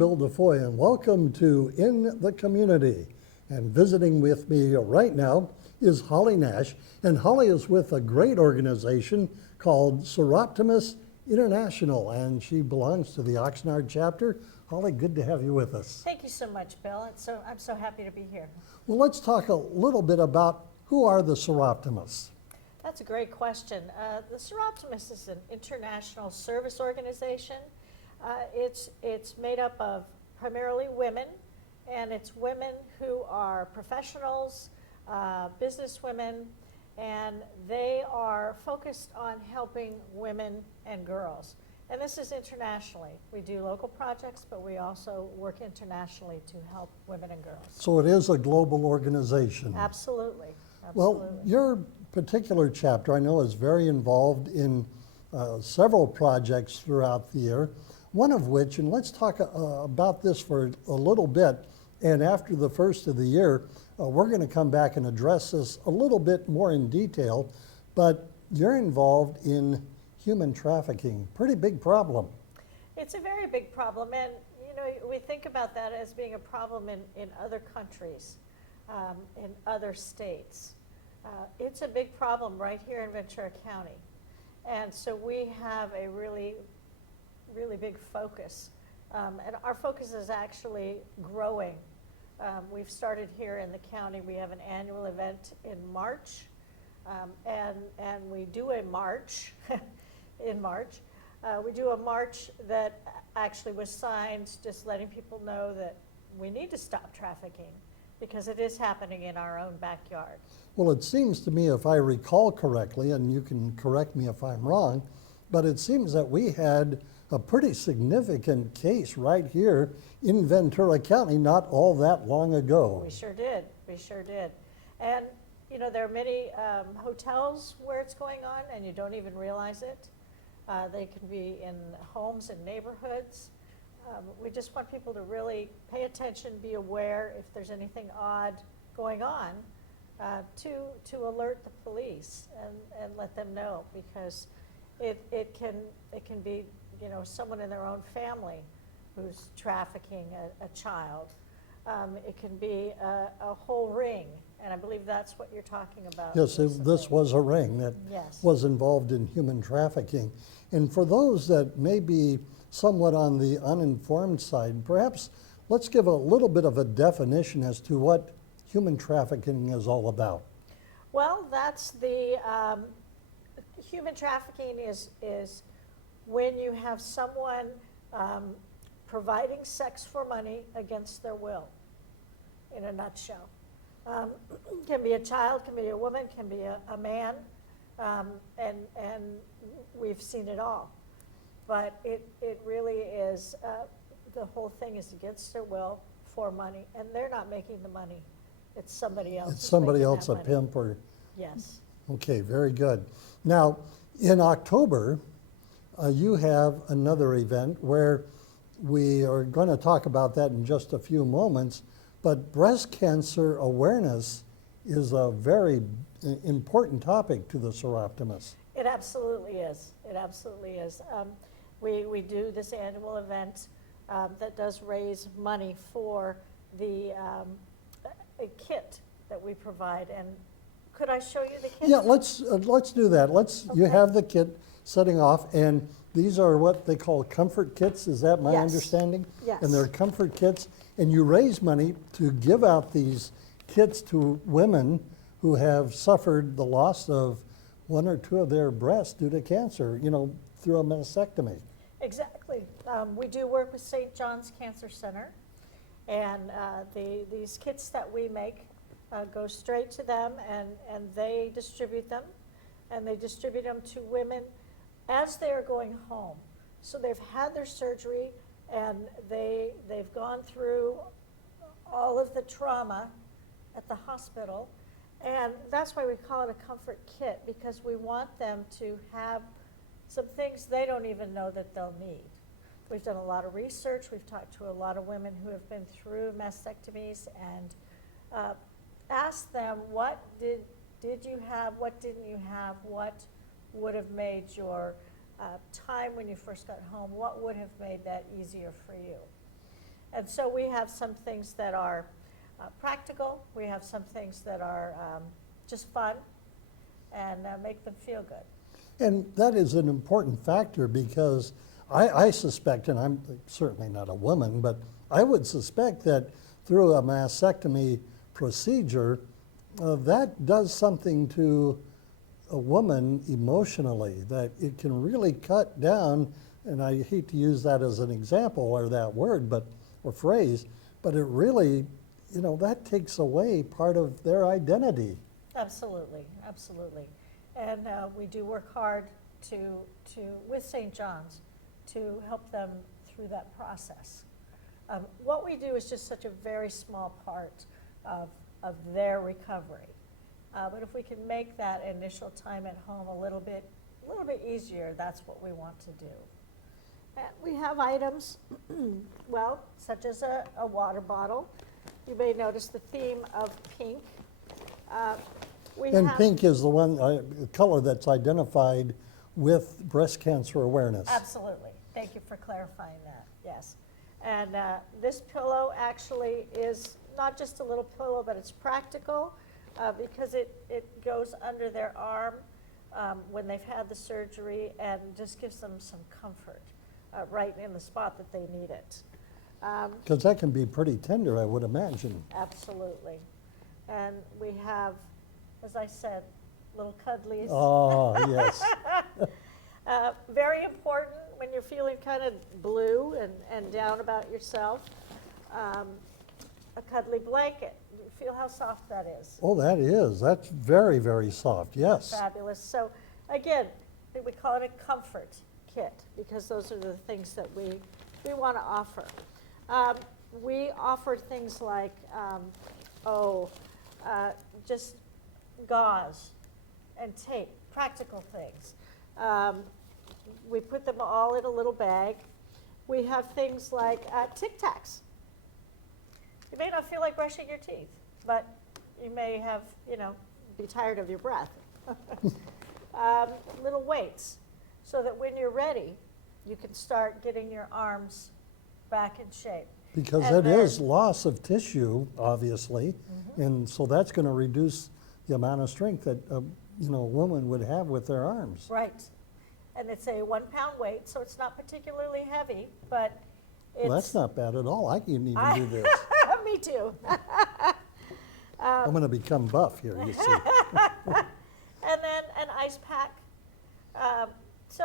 Bill DeFoi, and welcome to In the Community. And visiting with me right now is Holly Nash, and Holly is with a great organization called Soroptimist International, and she belongs to the Oxnard chapter. Holly, good to have you with us. Thank you so much, Bill. I'm so happy to be here. Well, let's talk a little bit about who are the Soroptimists. That's a great question. The Soroptimist is an international service organization. It's made up of primarily women, and it's women who are professionals, business women, and they are focused on helping women and girls. And this is internationally. We do local projects, but we also work internationally to help women and girls. So it is a global organization. Absolutely. Well, your particular chapter, I know, is very involved in several projects throughout the year, one of which, and let's talk about this for a little bit, and after the first of the year, we're going to come back and address this a little bit more in detail, but you're involved in human trafficking. Pretty big problem. It's a very big problem, and you know, we think about that as being a problem in other countries, in other states. It's a big problem right here in Ventura County, and so we have a really big focus, and our focus is actually growing. We've started here in the county. We have an annual event in March, and we do a march in March. We do a march that actually was signed just letting people know that we need to stop trafficking because it is happening in our own backyard. Well, it seems to me, if I recall correctly, and you can correct me if I'm wrong, but it seems that we had a pretty significant case right here in Ventura County not all that long ago. We sure did. We sure did. And, you know, there are many hotels where it's going on, and you don't even realize it. They can be in homes and neighborhoods. We just want people to really pay attention, be aware if there's anything odd going on, to alert the police and let them know, because it can be, you know, someone in their own family who's trafficking a child. It can be a whole ring, and I believe that's what you're talking about. Yes, this was a ring that was involved in human trafficking. And for those that may be somewhat on the uninformed side, perhaps let's give a little bit of a definition as to what human trafficking is all about. Well, that's the human trafficking is when you have someone providing sex for money against their will, in a nutshell. Can be a child, can be a woman, can be a man, and we've seen it all. But it really is, the whole thing is against their will for money, and they're not making the money. It's somebody else. It's somebody else, a pimp or... Yes. Okay, very good. Now, in October, you have another event where we are going to talk about that in just a few moments, but breast cancer awareness is a very important topic to the Soroptimists. It absolutely is. It absolutely is. We do this annual event that does raise money for the a kit that we provide. And could I show you the kit? Yeah, let's do that. You have the kit setting off, and these are what they call comfort kits. Is that my understanding? Yes. And they're comfort kits, and you raise money to give out these kits to women who have suffered the loss of one or two of their breasts due to cancer, you know, through a mastectomy. Exactly. We do work with St. John's Cancer Center, and these kits that we make go straight to them, and they distribute them, and they distribute them to women as they are going home. So they've had their surgery, and they've gone through all of the trauma at the hospital, and that's why we call it a comfort kit, because we want them to have some things they don't even know that they'll need. We've done a lot of research. We've talked to a lot of women who have been through mastectomies and asked them, what did you have, what didn't you have, what would have made your time when you first got home, what would have made that easier for you? And so we have some things that are practical. We have some things that are just fun and make them feel good. And that is an important factor because I suspect, and I'm certainly not a woman, but I would suspect that through a mastectomy procedure, that does something to a woman emotionally, that it can really cut down, and I hate to use that as an example or that word, or phrase, but it really, that takes away part of their identity. Absolutely, absolutely. And we do work hard with St. John's to help them through that process. What we do is just such a very small part of their recovery. But if we can make that initial time at home a little bit easier, that's what we want to do. And we have items, well, such as a water bottle. You may notice the theme of pink. And pink is the one color that's identified with breast cancer awareness. Absolutely. Thank you for clarifying that. Yes. And this pillow actually is not just a little pillow, but it's practical because it goes under their arm when they've had the surgery and just gives them some comfort right in the spot that they need it. Because that can be pretty tender, I would imagine. Absolutely. And we have, as I said, little cuddlies. Oh, yes. Very important when you're feeling kind of blue and down about yourself. A cuddly blanket. You feel how soft that is. Oh, that is. That's very, very soft, yes. Fabulous. So again, we call it a comfort kit because those are the things that we want to offer. We offer things like, just gauze and tape, practical things. We put them all in a little bag. We have things like Tic Tacs. You may not feel like brushing your teeth, but you may have, be tired of your breath. Little weights, so that when you're ready, you can start getting your arms back in shape. Because it is loss of tissue, obviously, and so that's going to reduce the amount of strength that a woman would have with their arms. Right. And it's a 1 pound weight, so it's not particularly heavy, but it's... Well, that's not bad at all. I can even do this. Me too. I'm going to become buff here, you see. And then an ice pack. So,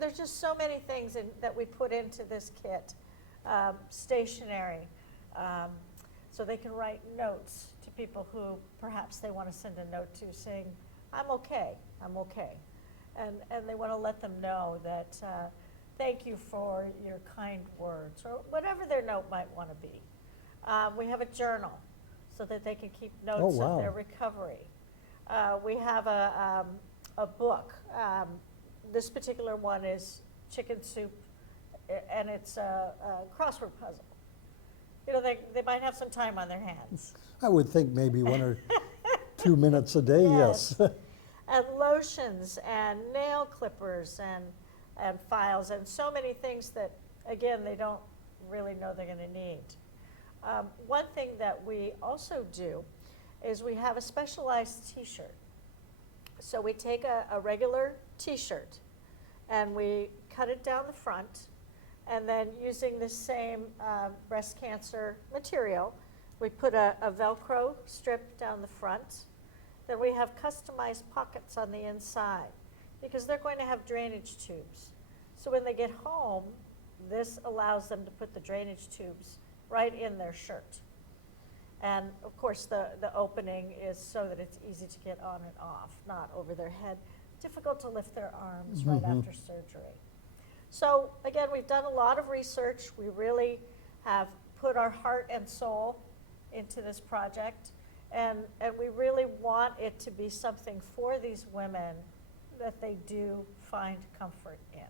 there's just so many things that we put into this kit. Stationery, so they can write notes to people who perhaps they want to send a note to saying, I'm okay. And they want to let them know that thank you for your kind words, or whatever their note might want to be. We have a journal so that they can keep notes of their recovery. We have a book. This particular one is Chicken Soup, and it's a crossword puzzle. They might have some time on their hands. I would think maybe 1 or 2 minutes a day, yes. And lotions and nail clippers and files and so many things that, again, they don't really know they're going to need. One thing that we also do is we have a specialized T-shirt. So we take a regular T-shirt and we cut it down the front, and then using the same breast cancer material, we put a Velcro strip down the front. Then we have customized pockets on the inside because they're going to have drainage tubes. So when they get home, this allows them to put the drainage tubes right in their shirt. And of course, the opening is so that it's easy to get on and off, not over their head. Difficult to lift their arms right after surgery. So again, we've done a lot of research. We really have put our heart and soul into this project, and we really want it to be something for these women that they do find comfort in.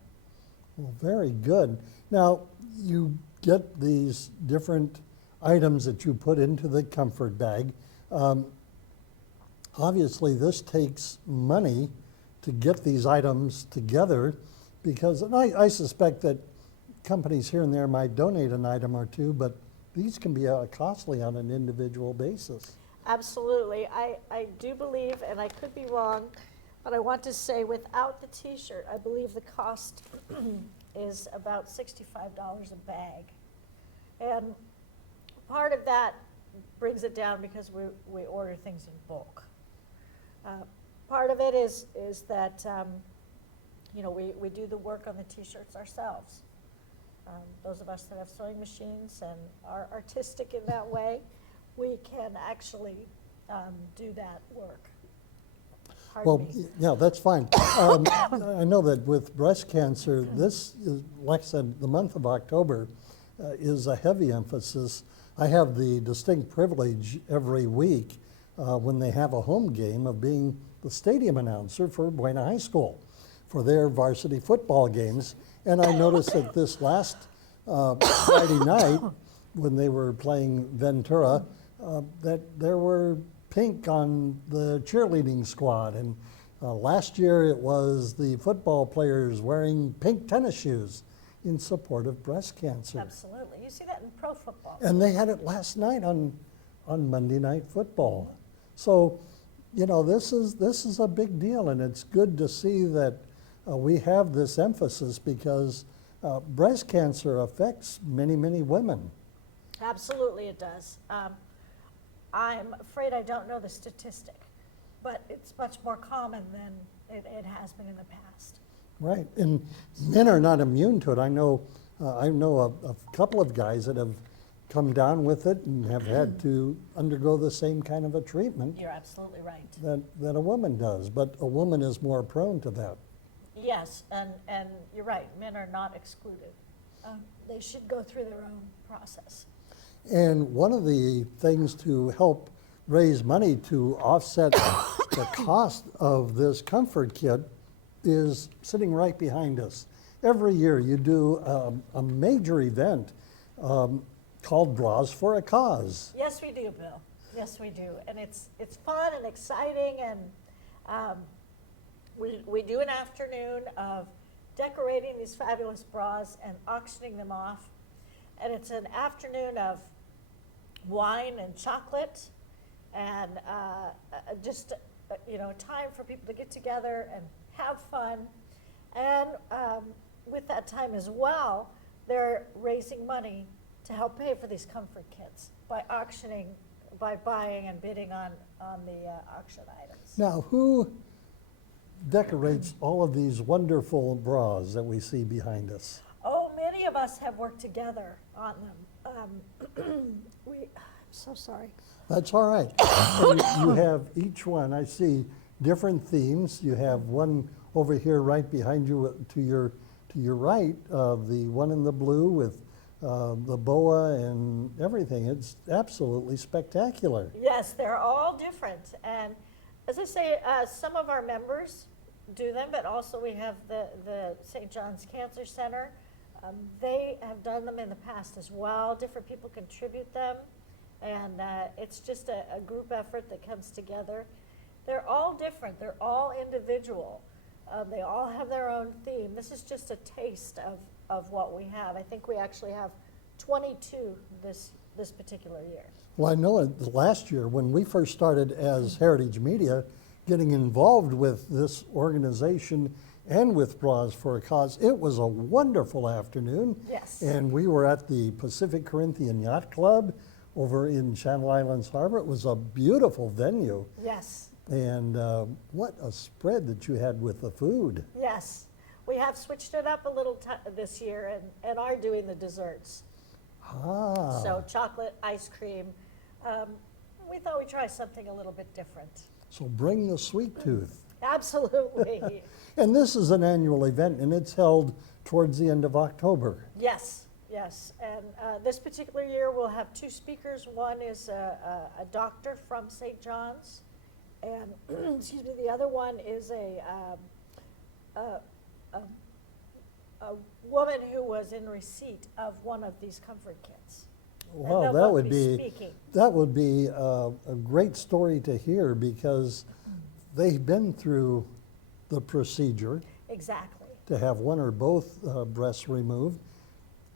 Well, very good. Now, you get these different items that you put into the comfort bag. Obviously, this takes money to get these items together because, and I suspect that companies here and there might donate an item or two, but these can be costly on an individual basis. Absolutely. I do believe, and I could be wrong, but I want to say without the T-shirt, I believe the cost is about $65 a bag. And part of that brings it down because we order things in bulk. Part of it is that, we do the work on the T-shirts ourselves. Those of us that have sewing machines and are artistic in that way, we can actually do that work. Pardon me. Yeah, that's fine. I know that with breast cancer, this is, like I said, the month of October is a heavy emphasis. I have the distinct privilege every week when they have a home game of being the stadium announcer for Buena High School for their varsity football games. And I noticed that this last Friday night, when they were playing Ventura, that there were pink on the cheerleading squad. And last year it was the football players wearing pink tennis shoes in support of breast cancer. Absolutely. You see that in pro football. And they had it last night on Monday Night Football. So, this is a big deal, and it's good to see that we have this emphasis because breast cancer affects many, many women. Absolutely it does. I'm afraid I don't know the statistic, but it's much more common than it has been in the past. Right, and men are not immune to it. I know a couple of guys that have come down with it and have had to undergo the same kind of a treatment You're absolutely right. that a woman does, but a woman is more prone to that. Yes, and you're right, men are not excluded. They should go through their own process. And one of the things to help raise money to offset the cost of this comfort kit is sitting right behind us. Every year you do a major event called Bras for a Cause. Yes, we do, Bill. Yes, we do. And it's fun and exciting, and we do an afternoon of decorating these fabulous bras and auctioning them off. And it's an afternoon of wine and chocolate and just time for people to get together and have fun. And with that time as well, they're raising money to help pay for these comfort kits by buying and bidding on the auction items. Now, who decorates all of these wonderful bras that we see behind us? Oh, many of us have worked together on them. I'm so sorry. That's all right. And you have each one, I see different themes. You have one over here right behind you to your right, the one in the blue with the boa and everything. It's absolutely spectacular. Yes, they're all different. And as I say, some of our members do them, but also we have the St. John's Cancer Center. They have done them in the past as well. Different people contribute them. And it's just a group effort that comes together. They're all different. They're all individual. They all have their own theme. This is just a taste of what we have. I think we actually have 22 this particular year. Well, I know last year when we first started as Heritage Media, getting involved with this organization and with Bras for a Cause, it was a wonderful afternoon. Yes. And we were at the Pacific Corinthian Yacht Club over in Channel Islands Harbor. It was a beautiful venue. Yes. And what a spread that you had with the food. Yes. We have switched it up a little this year and are doing the desserts. Ah. So chocolate, ice cream. We thought we'd try something a little bit different. So bring the sweet tooth. Absolutely. And this is an annual event, and it's held towards the end of October. Yes. Yes, and this particular year we'll have two speakers. One is a doctor from St. John's, and excuse me, the other one is a woman who was in receipt of one of these comfort kits. Well, they'll that both would be be speaking. that would be a great story to hear because they've been through the procedure Exactly. to have one or both breasts removed.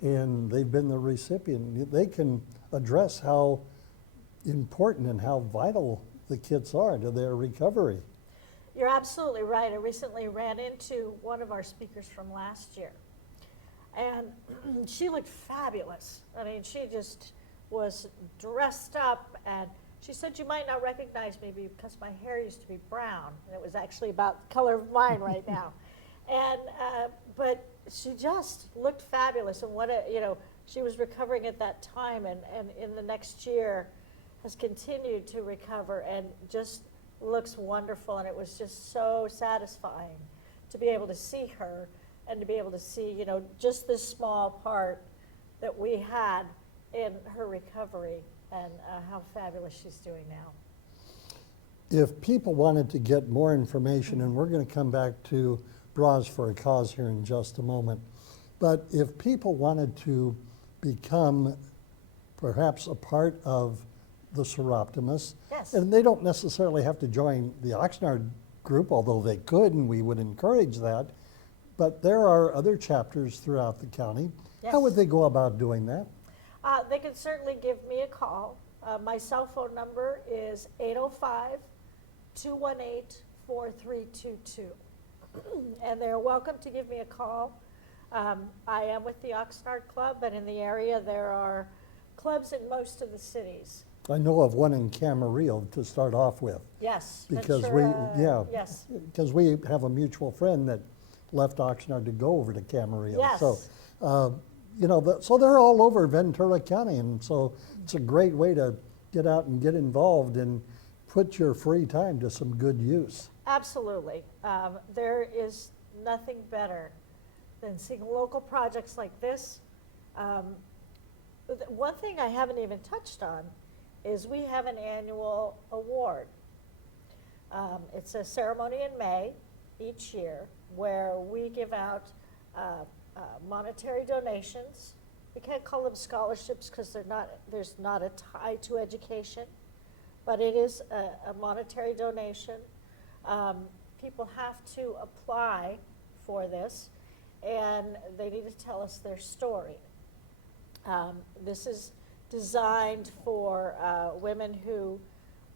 and they've been the recipient. They can address how important and how vital the kits are to their recovery. You're absolutely right. I recently ran into one of our speakers from last year, and she looked fabulous. I mean, she just was dressed up, and she said, "You might not recognize me because my hair used to be brown, and it was actually about the color of mine right now." And but she just looked fabulous, and she was recovering at that time, and in the next year has continued to recover and just looks wonderful. And it was just so satisfying to be able to see her and to be able to see, just this small part that we had in her recovery, and how fabulous she's doing now. If people wanted to get more information, and we're going to come back to Bras for a Cause here in just a moment, but if people wanted to become perhaps a part of the Soroptimists, Yes. and they don't necessarily have to join the Oxnard group, although they could, and we would encourage that, but there are other chapters throughout the county. Yes. How would they go about doing that? They can certainly give me a call. My cell phone number is 805-218-4322. And they're welcome to give me a call. I am with the Oxnard Club, and in the area there are clubs in most of the cities. I know of one in Camarillo to start off with. Yes. Because Yes. because we have a mutual friend that left Oxnard to go over to Camarillo. Yes. So, so they're all over Ventura County, and so it's a great way to get out and get involved and put your free time to some good use. Absolutely. There is nothing better than seeing local projects like this. One thing I haven't even touched on is we have an annual award. It's a ceremony in May each year where we give out monetary donations. We can't call them scholarships because there's not a tie to education, but it is a monetary donation. People have to apply for this, and they need to tell us their story. This is designed for women who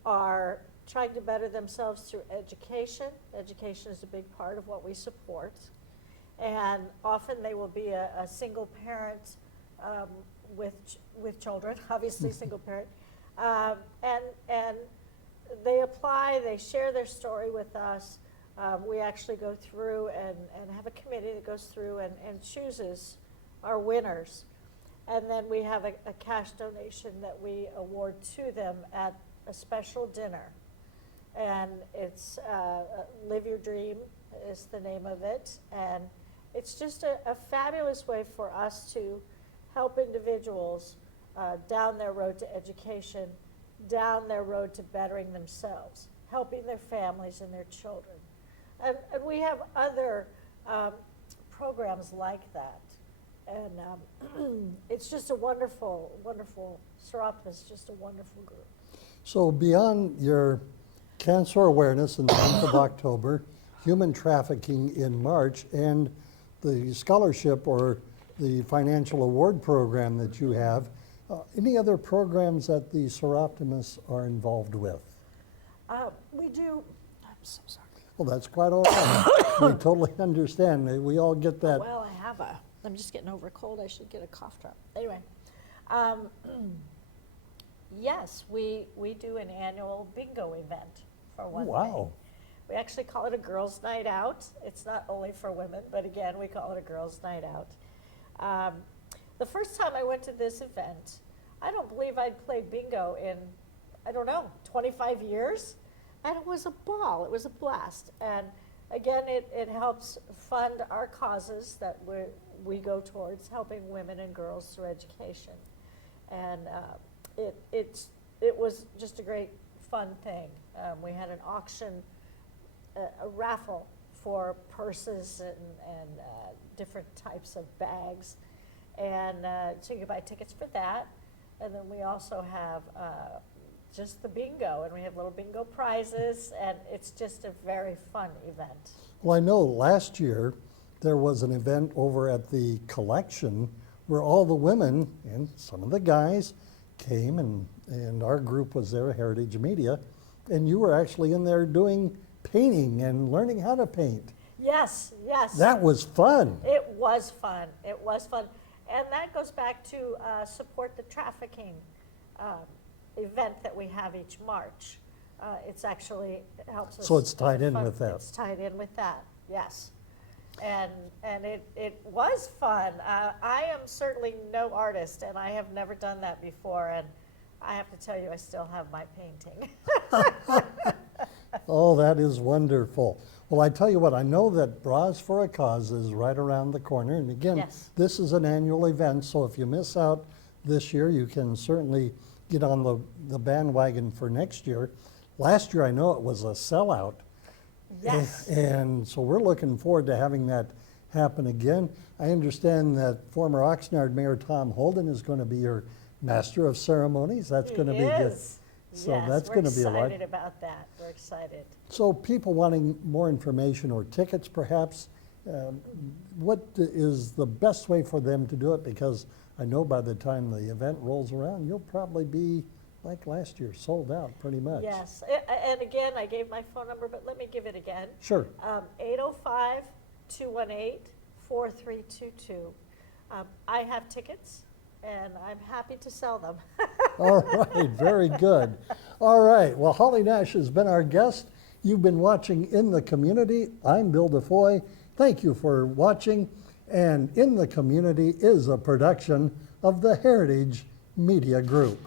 are trying to better themselves through education. Education is a big part of what we support. And often they will be a single parent with children, obviously single parent. And they apply, they share their story with us. We actually go through and have a committee that goes through and chooses our winners. And then we have a cash donation that we award to them at a special dinner. And it's Live Your Dream is the name of it. And it's just a fabulous way for us to help individuals down their road to education, down their road to bettering themselves, helping their families and their children. And we have other programs like that. And it's just a wonderful, wonderful, Soroptimist, just a wonderful group. So beyond your cancer awareness in the month of October, human trafficking in March, and the scholarship or the financial award program that you have, any other programs that the Soroptimists are involved with? We do, I'm so sorry. Well, that's quite all right. We totally understand. We all get that. Well, I'm just getting over a cold. I should get a cough drop. Anyway, yes, we do an annual bingo event for one Wow. day. We actually call it a girls' night out. It's not only for women, but again, we call it a girls' night out. The first time I went to this event, I don't believe I'd played bingo in, 25 years. And it was a ball. It was a blast. And again, it helps fund our causes that we go towards, helping women and girls through education. And it was just a great fun thing. We had an auction, a raffle for purses and different types of bags. And so you can buy tickets for that. And then we also have just the bingo, and we have little bingo prizes, and it's just a very fun event. Well, I know last year there was an event over at the collection where all the women and some of the guys came, and our group was there, Heritage Media, and you were actually in there doing painting and learning how to paint. Yes, yes. That was fun. It was fun. It was fun. And that goes back to support the trafficking event that we have each March. It's actually, it helps us. So it's tied in with that. It's tied in with that, yes. And it was fun. I am certainly no artist, and I have never done that before, and I have to tell you, I still have my painting. Oh, that is wonderful. Well, I tell you what, I know that Bras for a Cause is right around the corner. And again, Yes. this is an annual event, so if you miss out this year, you can certainly get on the bandwagon for next year. Last year, I know it was a sellout. Yes. And so we're looking forward to having that happen again. I understand that former Oxnard Mayor Tom Holden is going to be your master of ceremonies. That's going to be good. Is. So Yes, that's going to be a lot. We're excited about that. We're excited. So people wanting more information or tickets perhaps, what is the best way for them to do it? Because I know by the time the event rolls around, you'll probably be like last year, sold out pretty much. Yes. And again, I gave my phone number, but let me give it again. Sure. 805-218-4322. I have tickets, and I'm happy to sell them. All right, very good. All right, well, Holly Nash has been our guest. You've been watching In the Community. I'm Bill DeFoi. Thank you for watching. And In the Community is a production of the Heritage Media Group.